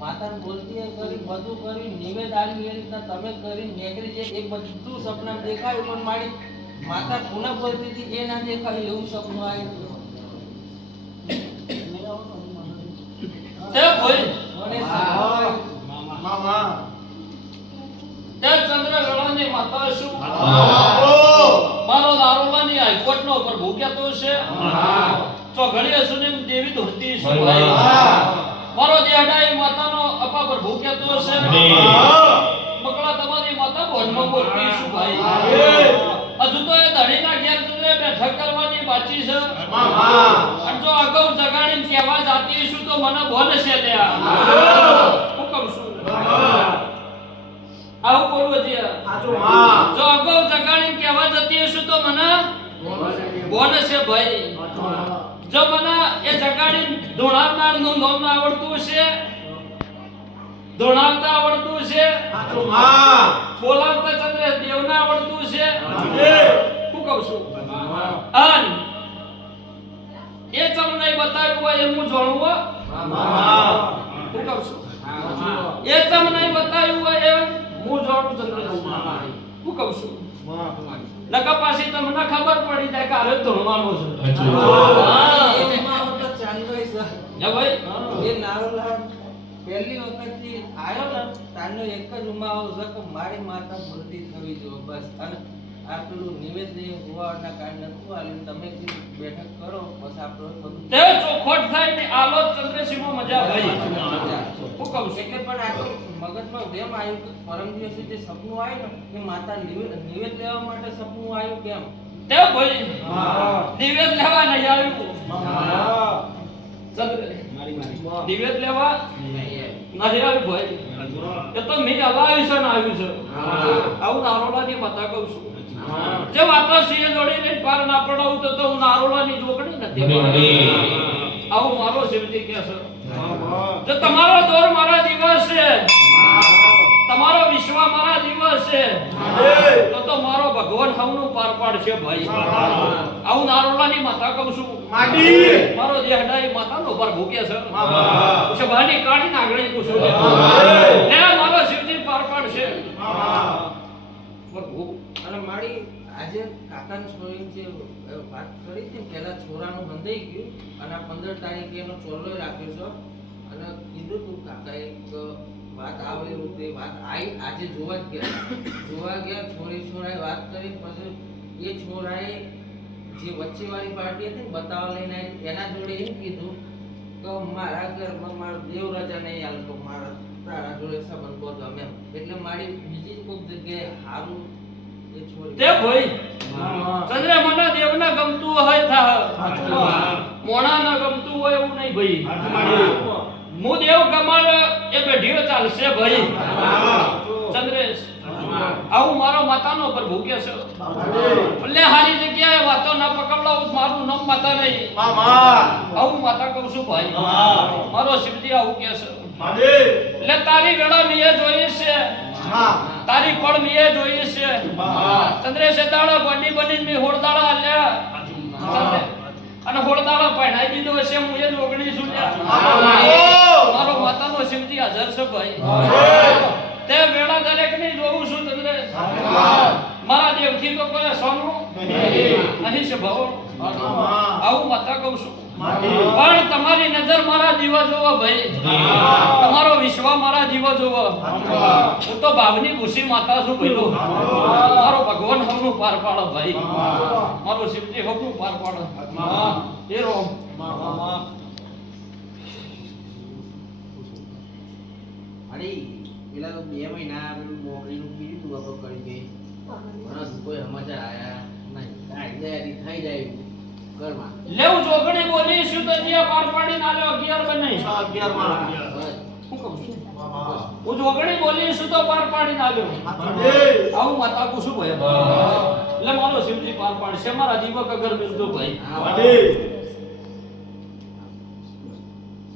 માતા બોલતી કરી બધું કરી નિવેદ આવી એ રીતના તમે કરી નેકરી જે એ બધું સપના દેખાયું પણ મારી માતા પુનઃ બોલતી હતી એ ના દેખાયું એવું સપનું આવ્યું તે ભાઈ મને સાંભળાયું મામા તે ચંદ્રગઢની માતા શું મારો નારોલાની હાઈકોર્ટ નો પર ભૂખ્યા તો છે તો ઘડીએ સુની દેવી ધોતી છે ભાઈ મારો દેહડાઈ માતાનો અપા પર ભૂખ્યા તો છે મકડા તમારી માતા ભોજમાં બોલતી છું ભાઈ હજુ તો એ ધણીના ઘેર તુને બેઠક કરવાની બાકી છે અને જો અગાઉ જગાડીને કહેવા જાતી છું તો મને બોલ છે ત્યાં હું કહું છું આવું બોલવું છે જો અગાઉ જગાડીને કહેવા જતી હશું તો મને બોલ છે ભાઈ જો મને એ જગાડીને ધોળાવનાર નું નામ આવડતું છે ધોળાવતા આવડતું છે બોલાવતા ચંદ્ર દેવના આવડતું છે હું કહું છું અન એ તમને બતાવ્યું હોય એમ હું જાણું હું કહું છું એ તમને બતાવ્યું હોય એમ હું જાણું ચંદ્ર હું કહું છું નકા પાછી તમને ખબર પડી જાય કે આરે ધોળવાનો છે એમાં તો ચાંદોય છે હે ભાઈ એ નારોલા પહેલી વખતથી આવ્યો ને તારનો એક જ ઉમાવો છે કે મારી માતા બોલતી થવી જો બસ અને આ પેલું નિવેદન હોવાના કારણે નતું આલ્યું તમે કીધું બેઠક કરો બસ આપણો બધું તે ચોખવટ થાય ને આલો ચંદ્રસિંહમાં મજા ભાઈ હું કહું છું એટલે પણ આ તો મગજમાં કેમ આવ્યું કે પરમ દિવસે જે સપનું આવ્યું ને એ માતા નિવેદ લેવા માટે સપનું આવ્યું કેમ તે ભાઈ નિવેદ લેવા નહીં આવ્યું ચંદ્ર નિવેદ લેવા નહીં આવ્યું ભાઈ એ તો મેં હલાવ્યું છે ને આવ્યું છે આવું નારોલાની માતા કહું છું જે વાતો સિંહ જોડીને પાર ના પડાવું તો હું નારોલાની જોગણી નથી આવું મારો શિવજી કહે છે જો તમારો દોર મારા દિવસ છે તમારો વિશ્વ મારા દિવસ છે તો મારો ભગવાન હવનું પાર પાડશે ભાઈ આવું નારોલાની માતા કહું છું મારો દેહડાઈ માતાનો પર ભૂક્યા છે સભાની કાઢીને આગળ પૂછો ને મારો શિવજી પાર પાડશે અને મારી આજે કાકાની છોરીને જે વાત કરી હતી પેલા છોરાનું બંધાઈ ગયું અને આ 15 તારીખે એનો ચોલો રાખ્યો છે અને કીધું તું કાકાએ કે વાત આવે એવું તે વાત આવી આજે જોવા ગયા છોરાએ વાત કરી પછી એ છોરાએ જે વચ્ચેવાળી પાર્ટી હતી ને બતાવવા લઈને આવી એના જોડે એમ કીધું કે મારા ઘરમાં મારો દેવ રજા નહીં હાલતો મારા તારા જોડે સંબંધ બધો એમ એટલે મારી બીજી કોઈક જગ્યાએ હારું તે ભાઈ ચંદ્ર મને દેવને ગમતું હોય થા મોણાને ગમતું હોય એવું નહીં ભાઈ હું દેવ ગમાડે એ બેઢીઓ ચાલશે ભાઈ ચંદ્રેશ આવું મારો માતાનો પર ભૂકે છે ભલે હારી જગ્યાએ વાતો ના પકડલાવું મારું નામ માતા નહીં આવું માતા કહું છું ભાઈ મારો શિવજી આવું કે છે એટલે તારી વેળા મેં જોઈ છે તારી પડ મેં જોઈ છે ચંદ્રેશે દાડો ગોડી બની મે હોળદાળા આલ્યા અને હોળદાળા પહેણાઈ દીધો છે હું એ જોગણી છું મારો માતાનો શિવજી હાજર છે ભાઈ તે વેળા દરેક ની જોઉં છું ચંદ્રેશ મારા દેવથી તો કોઈ સોનું નહીં છે ભાવ આવું માતા કહું છું પણ તમારી નજર મારા દીવા જોવો ભાઈ તમારો વિશ્વ મારા દીવા જોવો હું તો ભાવની ખુશી માતા છું ભઈલો મારો ભગવાન હવનું પાર પાડો ભાઈ મારો શિવજી હવનું પાર પાડો એ રોમ અરે પેલા તો 2 મહિના પેલું મોકરીનું કીધું તું વાપર કરી દે ઘણા કોઈ સમાચાર આયા નહીં કાયદારી થઈ જાય ઘરમાં લેવું જોગણી બોલી શું તો જે પાર પાડી નાલ્યો 11 બને 11 માં હું કહું છું હું જોગણી બોલી શું તો પાર પાડી નાલ્યો આવું માતા પૂછું ભાઈ એટલે મારો શિવજી પાર પાડશે મારા દીવક અગર મિલતો ભાઈ